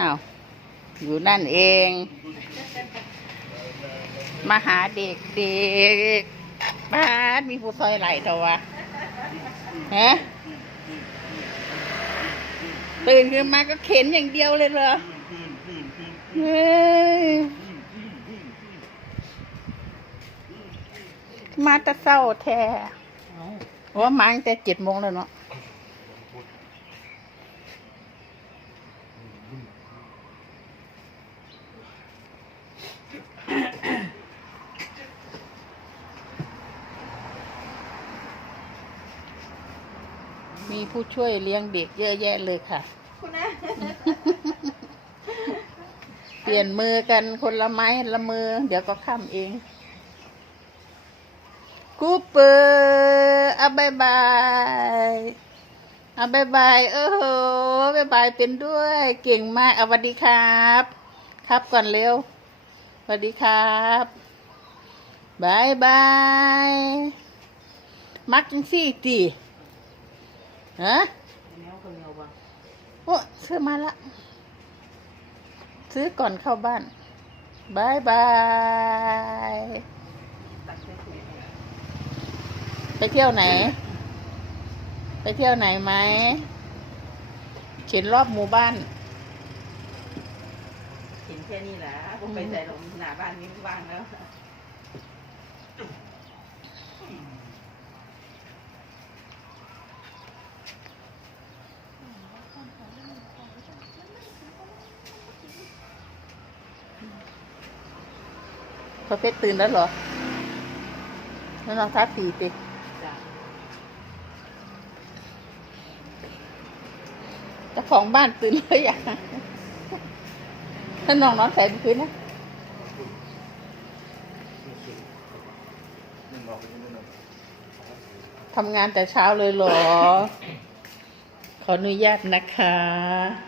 อ้าว อยู่นั่นเอง มาหาเด็กเด็กบ้านมีผู้ซอยไหลเถอะวะฮะตื่นขึ้นมาก็เข็นอย่างเดียวเลยเหรอเฮ้ยมาแตะเศร้าแท้ว่ามาตั้งแต่เจ็ดโมงแล้วเนาะ มีผู้ช่วยเลี้ยงเด็กเยอะแยะเลยค่ะ คุณนะเปลี่ยนมือกันคนละไม้ละมือ เดี๋ยวก็ข้ามเองกูเปอร์อะบายบายอะบายบายเออโหบายบายเป็นด้วย เก่งมากอะสวัสดีครับ ครับก่อนเร็วสวัสดีครับบายบาย มักจังสี่จี ฮะแนวคนเดียวบ้างโอ้ซื้อมาละ ซื้อก่อนเข้าบ้านบายบายตัดใส่ถุงไปเที่ยวไหน ไปเที่ยวไหนไหมเข็นรอบหมู่บ้านเห็นแค่นี้แหละผมไปใส่ลงหน้าบ้านนี้ว่างแล้ว พอเพชรตื่นแล้วเหรอแล้วนอนทับสี่ติจ้ะเจ้าของบ้านตื่นเลยอย่างถ้าน้องนอนใส่เมื่อคืนนะทำงานแต่เช้าเลยเหรอ ขออนุญาตนะคะ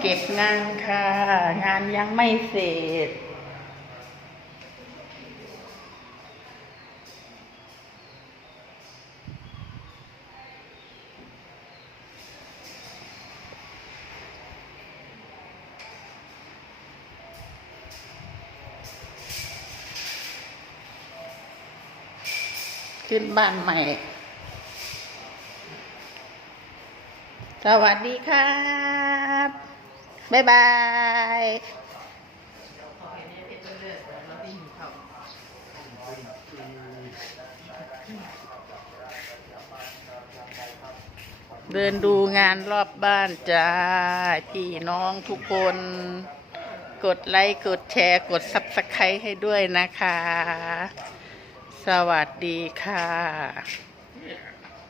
เก็บงานค่ะ งานยังไม่เสร็จ ขึ้นบ้านใหม่ สวัสดีครับ บ๊ายบายเนี่ยเพชรเลือดแล้วที่หิวเขาเดินดูงานรอบบ้านจ้า พี่น้องทุกคน กดไลค์ กดแชร์ กดซับสไครต์ให้ด้วยนะคะ สวัสดีค่ะ